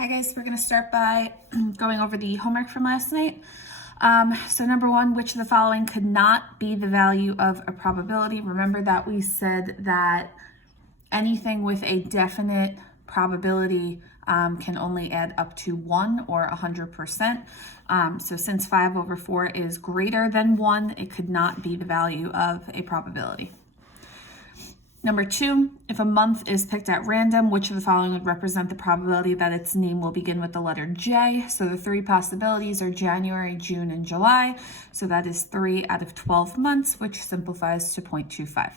Hi guys, we're going to start by going over the homework from last night. So number one, which of the following could not be the value of a probability? Remember that we said that anything with a definite probability can only add up to 1 or 100%. So since 5 over 4 is greater than 1, it could not be the value of a probability. Number two, if a month is picked at random, which of the following would represent the probability that its name will begin with the letter J? So the three possibilities are January, June, and July. So that is 3 out of 12 months, which simplifies to 0.25.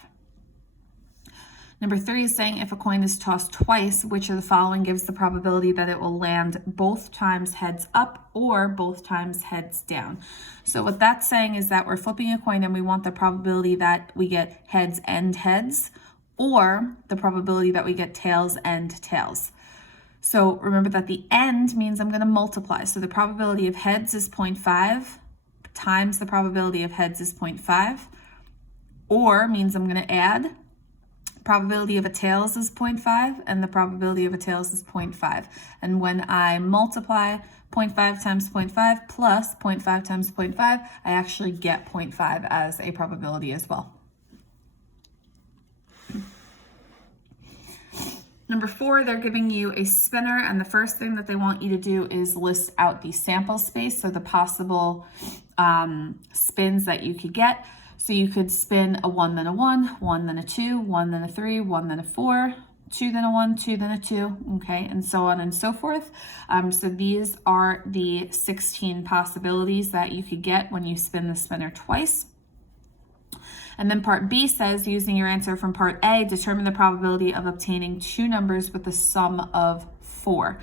Number three is saying if a coin is tossed twice, which of the following gives the probability that it will land both times heads up or both times heads down? So what that's saying is that we're flipping a coin and we want the probability that we get heads and heads, or the probability that we get tails and tails. So remember that the end means I'm going to multiply. So the probability of heads is 0.5 times the probability of heads is 0.5, or means I'm going to add. Probability of a tails is 0.5 and the probability of a tails is 0.5. And when I multiply 0.5 times 0.5 plus 0.5 times 0.5, I actually get 0.5 as a probability as well. Number four, they're giving you a spinner, and the first thing that they want you to do is list out the sample space, so the possible spins that you could get. So you could spin a 1, then a 1, 1, then a 2, 1, then a 3, 1, then a 4, 2, then a 1, 2, then a 2, okay, and so on and so forth. So these are the 16 possibilities that you could get when you spin the spinner twice. And then part B says, using your answer from part A, determine the probability of obtaining two numbers with the sum of 4.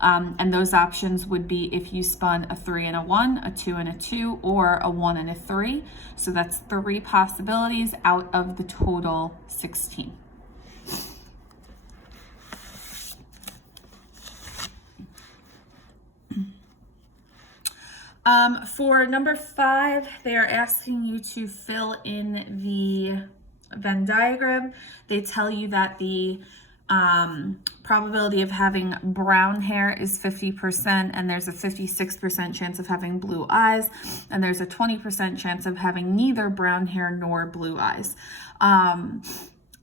And those options would be if you spun a 3 and a 1, a 2 and a 2, or a 1 and a 3. So that's 3 possibilities out of the total 16. For number 5, they are asking you to fill in the Venn diagram. They tell you that the probability of having brown hair is 50%, and there's a 56% chance of having blue eyes, and there's a 20% chance of having neither brown hair nor blue eyes.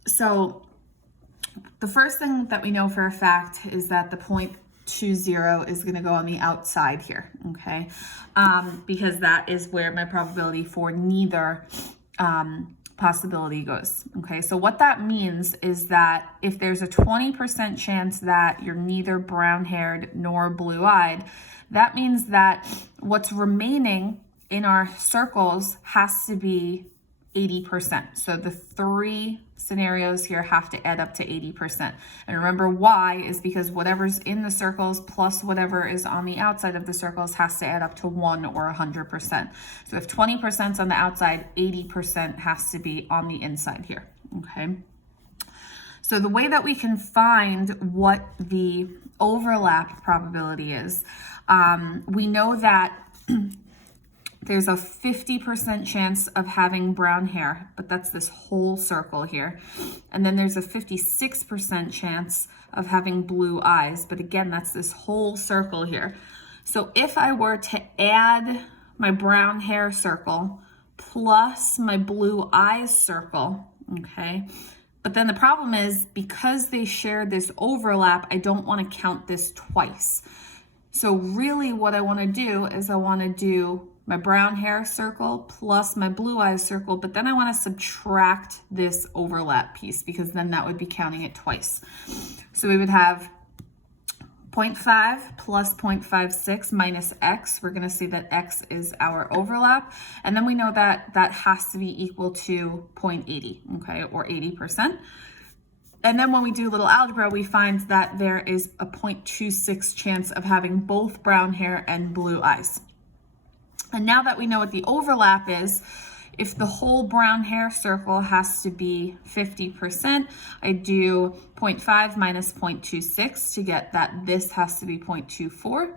So the first thing that we know for a fact is that the 0.20 is going to go on the outside here, okay? Because that is where my probability for neither possibility goes, okay? So what that means is that if there's a 20% chance that you're neither brown-haired nor blue-eyed, that means that what's remaining in our circles has to be 80%. So the 3 scenarios here have to add up to 80%. And remember why is because whatever's in the circles plus whatever is on the outside of the circles has to add up to 1 or 100%. So if 20% is on the outside, 80% has to be on the inside here, okay? So the way that we can find what the overlap probability is, we know that there's a 50% chance of having brown hair, but that's this whole circle here. And then there's a 56% chance of having blue eyes, but again, that's this whole circle here. So if I were to add my brown hair circle plus my blue eyes circle, okay, but then the problem is because they share this overlap, I don't want to count this twice. So really what I want to do is I want to do my brown hair circle plus my blue eyes circle, but then I want to subtract this overlap piece because then that would be counting it twice. So we would have 0.5 plus 0.56 minus x. We're going to see that x is our overlap. And then we know that that has to be equal to 0.80, okay, or 80%. And then when we do a little algebra, we find that there is a 0.26 chance of having both brown hair and blue eyes. And now that we know what the overlap is, if the whole brown hair circle has to be 50%, I do 0.5 minus 0.26 to get that this has to be 0.24.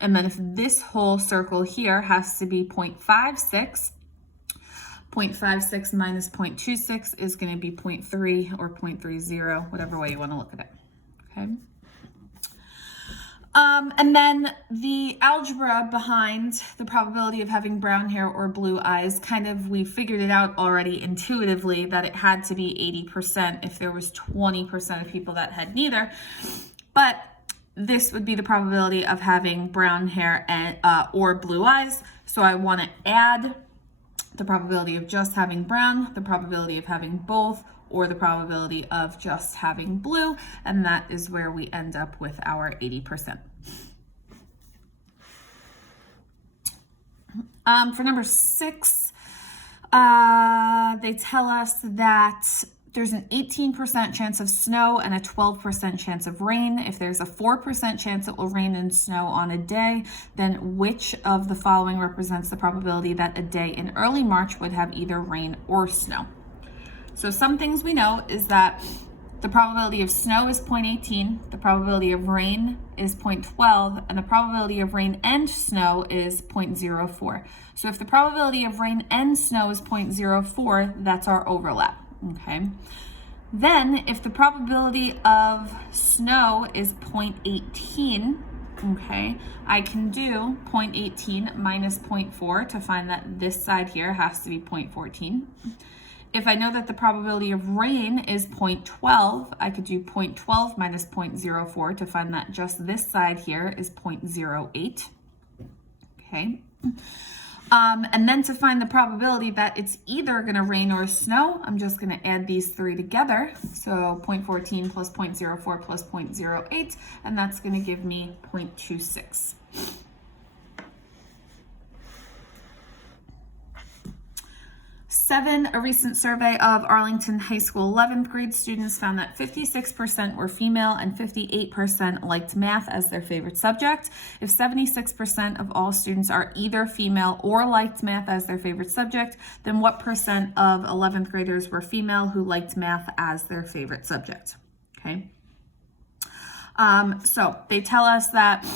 And then if this whole circle here has to be 0.56, 0.56 minus 0.26 is going to be 0.3 or 0.30, whatever way you want to look at it, okay? And then the algebra behind the probability of having brown hair or blue eyes, kind of, we figured it out already intuitively that it had to be 80% if there was 20% of people that had neither. But this would be the probability of having brown hair and or blue eyes. So I want to add the probability of just having brown, the probability of having both, or the probability of just having blue, and that is where we end up with our 80%. For number 6, they tell us that there's an 18% chance of snow and a 12% chance of rain. If there's a 4% chance it will rain and snow on a day, then which of the following represents the probability that a day in early March would have either rain or snow? So some things we know is that the probability of snow is 0.18, the probability of rain is 0.12, and the probability of rain and snow is 0.04. So if the probability of rain and snow is 0.04, that's our overlap, okay? Then if the probability of snow is 0.18, okay, I can do 0.18 minus 0.4 to find that this side here has to be 0.14. If I know that the probability of rain is 0.12, I could do 0.12 minus 0.04 to find that just this side here is 0.08, okay? And then to find the probability that it's either gonna rain or snow, I'm just gonna add these three together. So 0.14 plus 0.04 plus 0.08, and that's gonna give me 0.26. 7, a recent survey of Arlington High School 11th grade students found that 56% were female and 58% liked math as their favorite subject. If 76% of all students are either female or liked math as their favorite subject, then what percent of 11th graders were female who liked math as their favorite subject? Okay. So they tell us that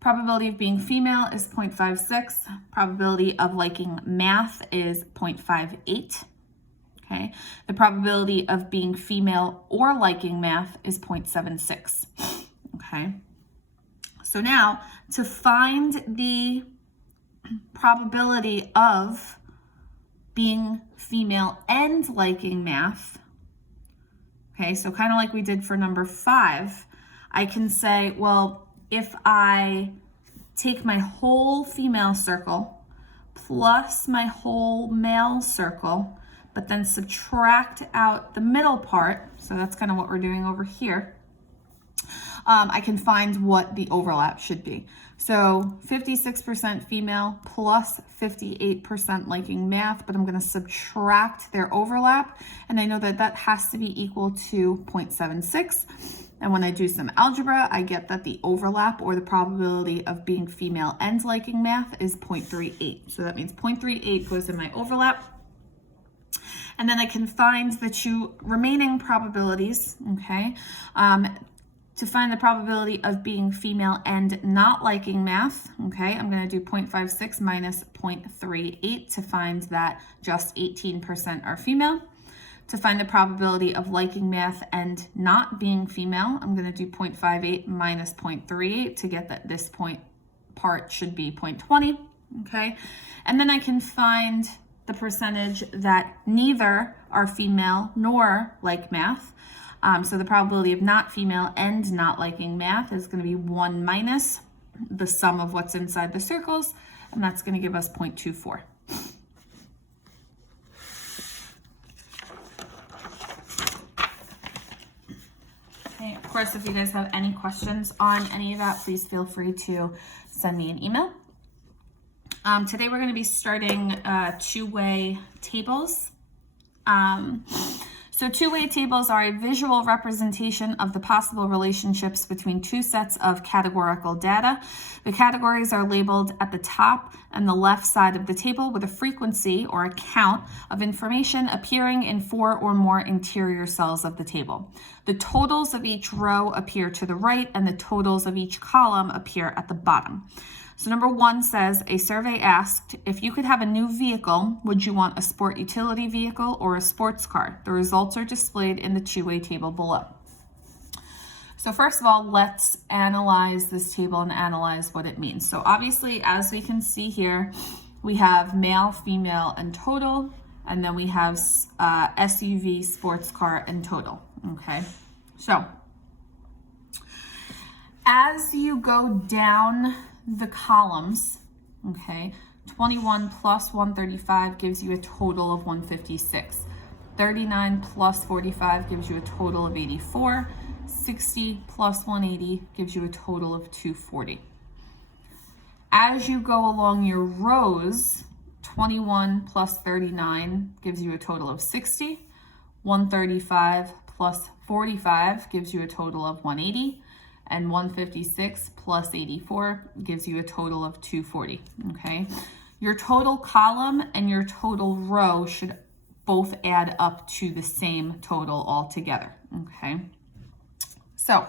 probability of being female is 0.56. Probability of liking math is 0.58. Okay. The probability of being female or liking math is 0.76. Okay. So now to find the probability of being female and liking math, okay, so kind of like we did for number 5, I can say, well, if I take my whole female circle plus my whole male circle, but then subtract out the middle part, so that's kind of what we're doing over here, I can find what the overlap should be. So 56% female plus 58% liking math, but I'm going to subtract their overlap, and I know that that has to be equal to 0.76. And when I do some algebra, I get that the overlap, or the probability of being female and liking math, is 0.38. So that means 0.38 goes in my overlap. And then I can find the two remaining probabilities, okay? To find the probability of being female and not liking math, okay, I'm going to do 0.56 minus 0.38 to find that just 18% are female. To find the probability of liking math and not being female, I'm going to do 0.58 minus 0.38 to get that this part should be 0.20, okay? And then I can find the percentage that neither are female nor like math. So the probability of not female and not liking math is going to be 1 minus the sum of what's inside the circles, and that's going to give us 0.24. Okay, of course, if you guys have any questions on any of that, please feel free to send me an email. Today we're going to be starting two-way tables. So two-way tables are a visual representation of the possible relationships between two sets of categorical data. The categories are labeled at the top and the left side of the table with a frequency or a count of information appearing in 4 or more interior cells of the table. The totals of each row appear to the right and the totals of each column appear at the bottom. So number 1 says, a survey asked, if you could have a new vehicle, would you want a sport utility vehicle or a sports car? The results are displayed in the two-way table below. So first of all, let's analyze this table and analyze what it means. So obviously, as we can see here, we have male, female, and total, and then we have SUV, sports car, and total, okay? So as you go down the columns, okay, 21 plus 135 gives you a total of 156. 39 plus 45 gives you a total of 84. 60 plus 180 gives you a total of 240. As you go along your rows, 21 plus 39 gives you a total of 60. 135 plus 45 gives you a total of 180. And 156 plus 84 gives you a total of 240, okay? Your total column and your total row should both add up to the same total altogether, okay? So,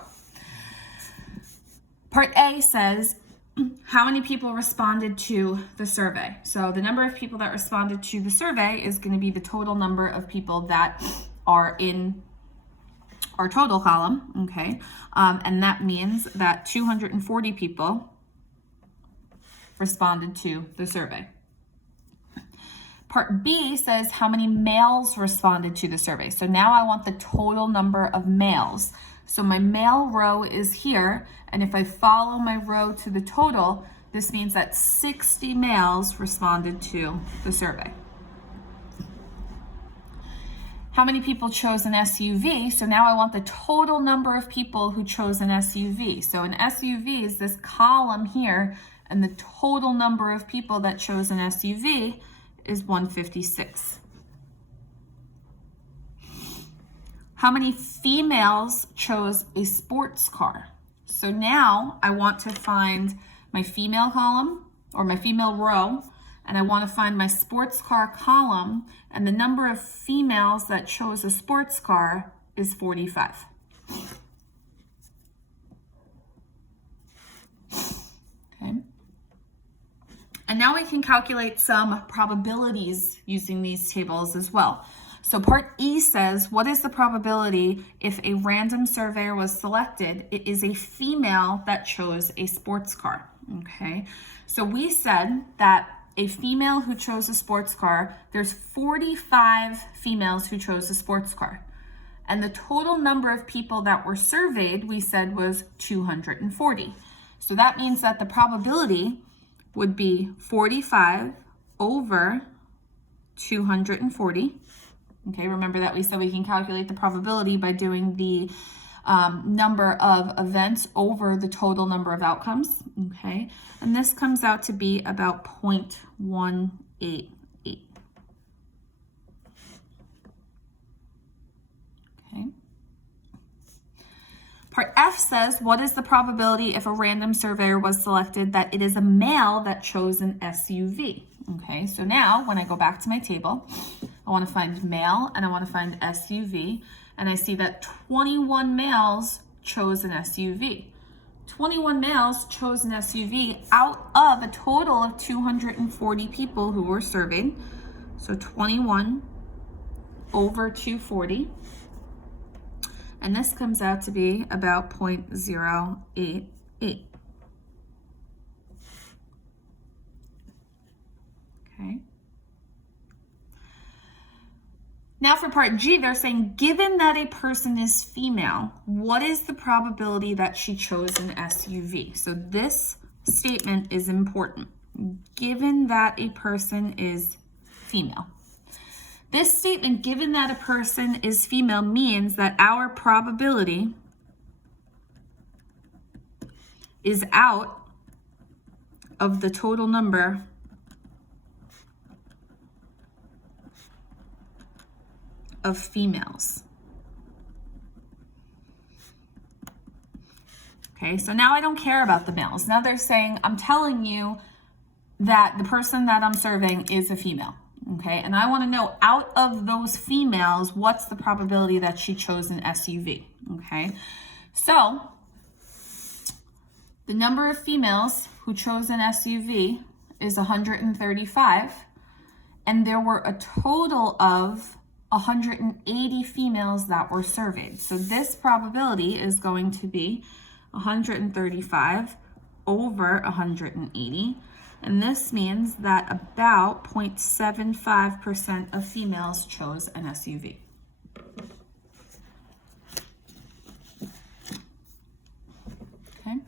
part A says, how many people responded to the survey? So the number of people that responded to the survey is going to be the total number of people that are in our total column, okay? And that means that 240 people responded to the survey. Part B says how many males responded to the survey. So now I want the total number of males. So my male row is here, and if I follow my row to the total, this means that 60 males responded to the survey. How many people chose an SUV? So now I want the total number of people who chose an SUV. So an SUV is this column here, and the total number of people that chose an SUV is 156. How many females chose a sports car? So now I want to find my female column or my female row, and I want to find my sports car column, and the number of females that chose a sports car is 45. Okay. And now we can calculate some probabilities using these tables as well. So part E says, what is the probability if a random surveyor was selected? It is a female that chose a sports car, okay? So we said that a female who chose a sports car, there's 45 females who chose a sports car. And the total number of people that were surveyed, we said, was 240. So that means that the probability would be 45 over 240. Okay, remember that we said we can calculate the probability by doing the number of events over the total number of outcomes. Okay, and this comes out to be about 0.188. Okay. Part F says, what is the probability if a random surveyor was selected that it is a male that chose an SUV? Okay, so now when I go back to my table, I want to find male and I want to find SUV, and I see that 21 males chose an SUV. 21 males chose an SUV out of a total of 240 people who were surveyed. So 21 over 240. And this comes out to be about 0.088. Okay. Now for part G, they're saying, given that a person is female, what is the probability that she chose an SUV? So this statement is important. Given that a person is female. This statement, given that a person is female, means that our probability is out of the total number of females. Okay, so now I don't care about the males. Now they're saying, I'm telling you that the person that I'm surveying is a female. Okay, and I want to know, out of those females, what's the probability that she chose an SUV? Okay, so the number of females who chose an SUV is 135, and there were a total of 180 females that were surveyed. So this probability is going to be 135 over 180. And this means that about 0.75% of females chose an SUV. Okay.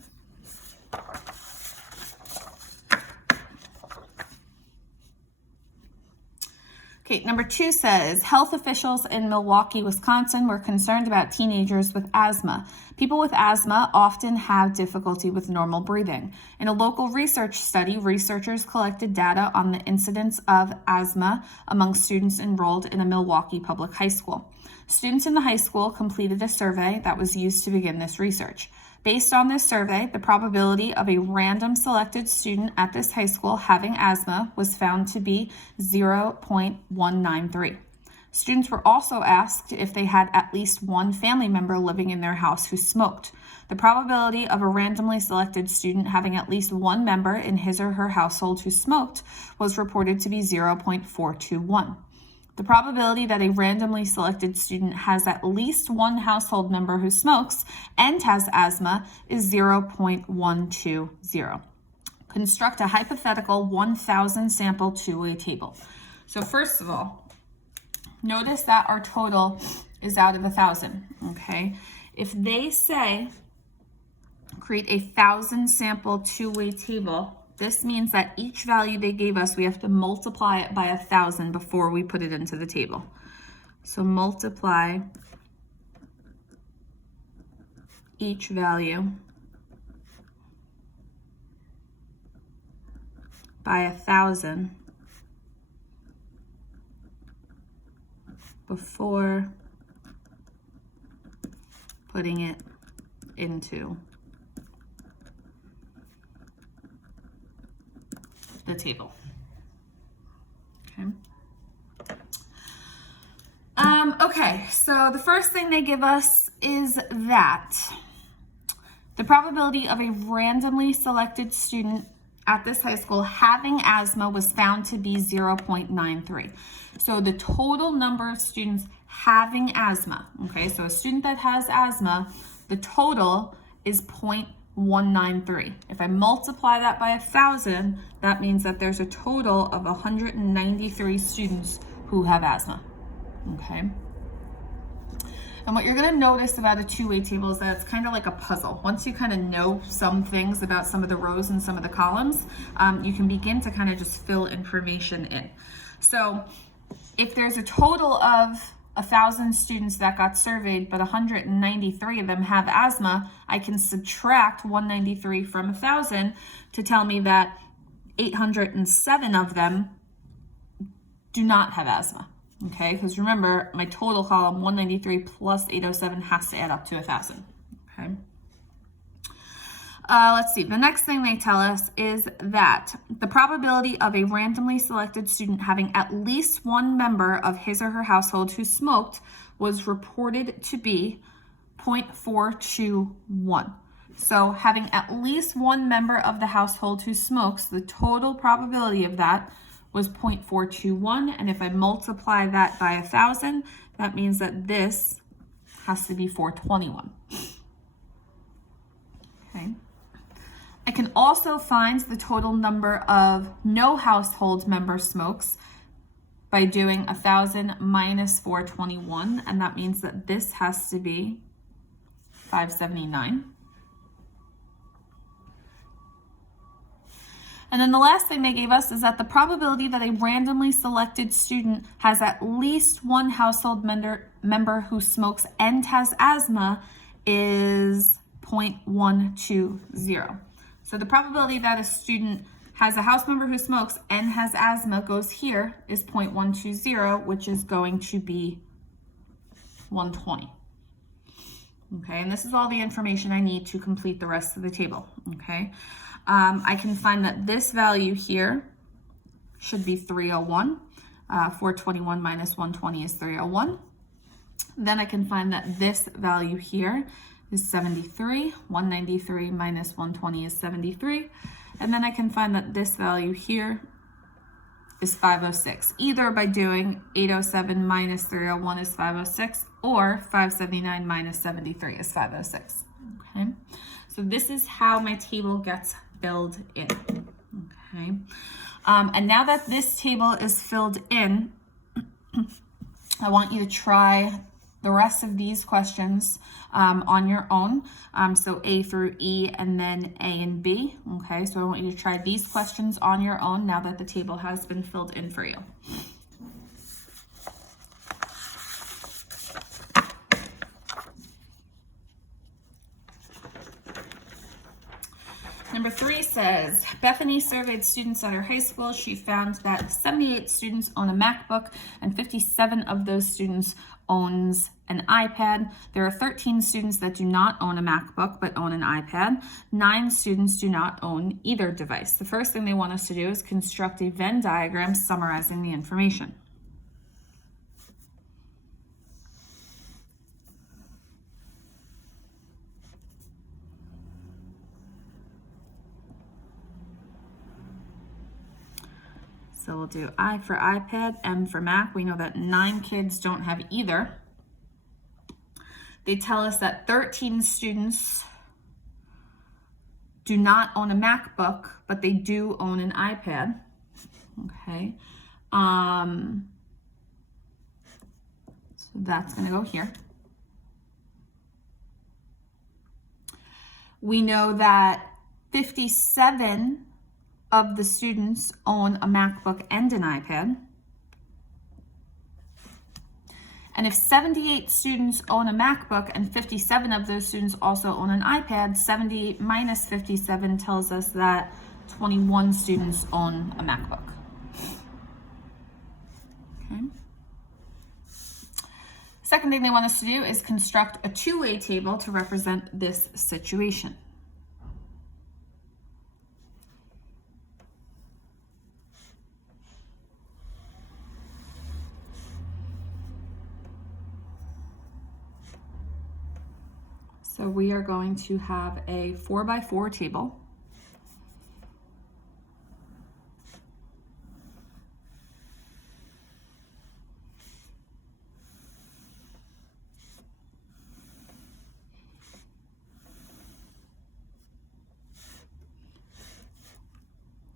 Okay, number 2 says, health officials in Milwaukee, Wisconsin were concerned about teenagers with asthma. People with asthma often have difficulty with normal breathing. In a local research study, researchers collected data on the incidence of asthma among students enrolled in a Milwaukee public high school. Students in the high school completed a survey that was used to begin this research. Based on this survey, the probability of a random selected student at this high school having asthma was found to be 0.193. Students were also asked if they had at least one family member living in their house who smoked. The probability of a randomly selected student having at least one member in his or her household who smoked was reported to be 0.421. The probability that a randomly selected student has at least one household member who smokes and has asthma is 0.120. Construct a hypothetical 1,000 sample two-way table. So first of all, notice that our total is out of 1,000, okay? If they say create a 1,000 sample two-way table, this means that each value they gave us, we have to multiply it by 1,000 before we put it into the table. So multiply each value by 1,000 before putting it into the table. Okay. Okay, so the first thing they give us is that the probability of a randomly selected student at this high school having asthma was found to be 0.93. So the total number of students having asthma, okay, so a student that has asthma, the total is 0.193. If I multiply that by 1,000, that means that there's a total of 193 students who have asthma, okay? And what you're gonna notice about a two-way table is that it's kind of like a puzzle. Once you kind of know some things about some of the rows and some of the columns, you can begin to kind of just fill information in. So if there's a total of 1,000 students that got surveyed, but 193 of them have asthma, I can subtract 193 from 1,000 to tell me that 807 of them do not have asthma, okay? Because remember, my total column, 193 plus 807, has to add up to 1,000, okay? Let's see, the next thing they tell us is that the probability of a randomly selected student having at least one member of his or her household who smoked was reported to be 0.421. So having at least one member of the household who smokes, the total probability of that was 0.421. And if I multiply that by 1,000, that means that this has to be 421. Okay. I can also find the total number of no household member smokes by doing 1,000 minus 421, and that means that this has to be 579. And then the last thing they gave us is that the probability that a randomly selected student has at least one household member who smokes and has asthma is 0.120. So the probability that a student has a house member who smokes and has asthma goes here is 0.120, which is going to be 120. Okay, and this is all the information I need to complete the rest of the table, okay? I can find that this value here should be 301. 421 minus 120 is 301. Then I can find that this value here is 73. 193 minus 120 is 73. And then I can find that this value here is 506, either by doing 807 minus 301 is 506, or 579 minus 73 is 506. Okay, so this is how my table gets filled in. Okay, and now that this table is filled in, I want you to try the rest of these questions on your own. So A through E and then A and B. Okay, so I want you to try these questions on your own now that the table has been filled in for you. Number 3 says, Bethany surveyed students at her high school. She found that 78 students own a MacBook and 57 of those students owns an iPad. There are 13 students that do not own a MacBook but own an iPad. 9 students do not own either device. The first thing they want us to do is construct a Venn diagram summarizing the information. So we'll do I for iPad, M for Mac. We know that 9 kids don't have either. They tell us that 13 students do not own a MacBook, but they do own an iPad. Okay. So that's going to go here. We know that 57 of the students own a MacBook and an iPad. And if 78 students own a MacBook and 57 of those students also own an iPad, 78 minus 57 tells us that 21 students own a MacBook. Okay. Second thing they want us to do is construct a two-way table to represent this situation. So we are going to have a 4x4 table.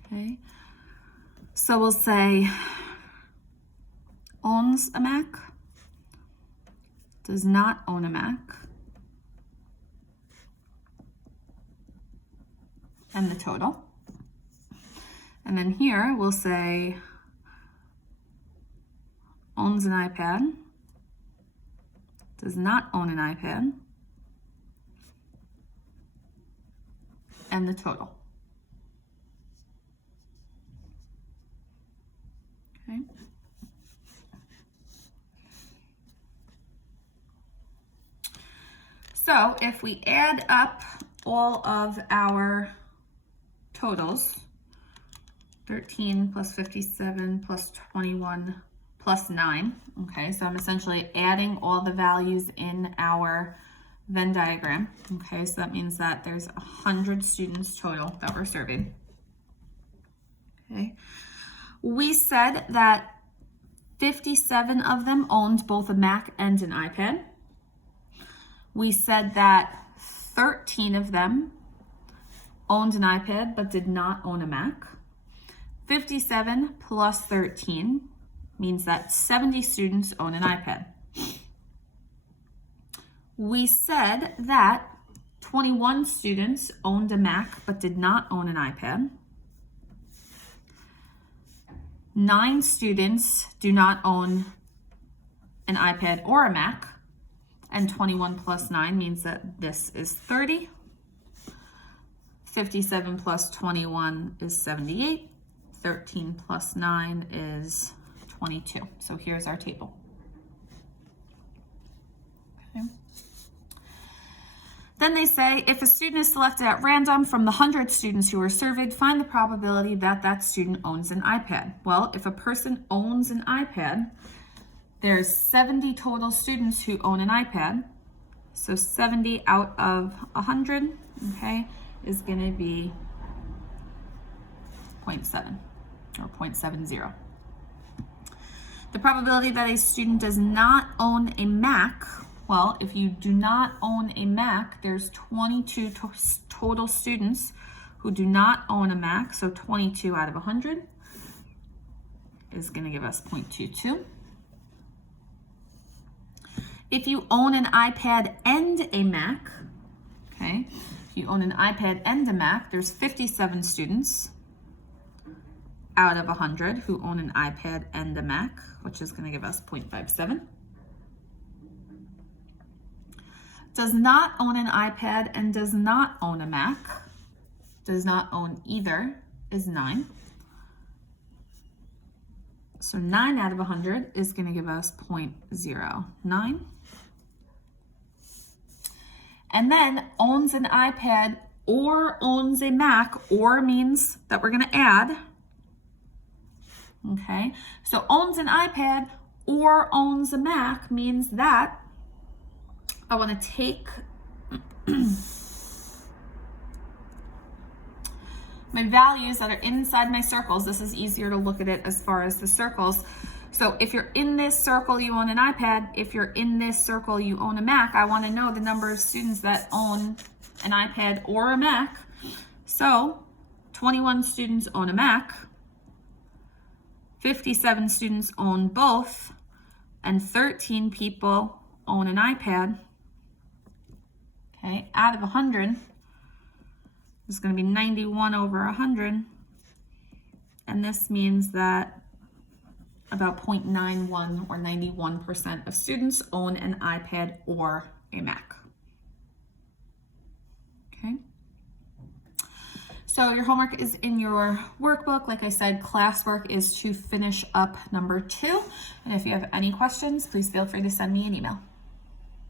Okay, so we'll say owns a Mac, does not own a Mac, and the total. And then here we'll say owns an iPad, does not own an iPad, and the total. Okay. So if we add up all of our totals, 13 plus 57 plus 21 plus 9. Okay, so I'm essentially adding all the values in our Venn diagram. Okay, so that means that there's 100 students total that were surveyed. Okay, we said that 57 of them owned both a Mac and an iPad. We said that 13 of them owned an iPad but did not own a Mac. 57 plus 13 means that 70 students own an iPad. We said that 21 students owned a Mac but did not own an iPad. 9 students do not own an iPad or a Mac, and 21 plus 9 means that this is 30. 57 plus 21 is 78. 13 plus 9 is 22. So here's our table. Okay. Then they say, if a student is selected at random from the 100 students who were surveyed, find the probability that that student owns an iPad. Well, if a person owns an iPad, there's 70 total students who own an iPad. So 70 out of 100, okay, is going to be 0.7 or 0.70. The probability that a student does not own a Mac, well, if you do not own a Mac, there's 22 total students who do not own a Mac, so 22 out of 100 is going to give us 0.22. If you own an iPad and a Mac, okay, if you own an iPad and a Mac, there's 57 students out of 100 who own an iPad and a Mac, which is going to give us 0.57. Does not own an iPad and does not own a Mac, does not own either, is 9. So 9 out of 100 is going to give us 0.09. And then owns an iPad or owns a Mac, or means that we're going to add. Okay, so owns an iPad or owns a Mac means that I want to take my values that are inside my circles. This is easier to look at it as far as the circles. So if you're in this circle, you own an iPad. If you're in this circle, you own a Mac. I want to know the number of students that own an iPad or a Mac. So 21 students own a Mac. 57 students own both, and 13 people own an iPad. Okay, out of 100, it's going to be 91 over 100, and this means that about 0.91 or 91% of students own an iPad or a Mac. Okay. So your homework is in your workbook. Like I said, classwork is to finish up number 2. And if you have any questions, please feel free to send me an email.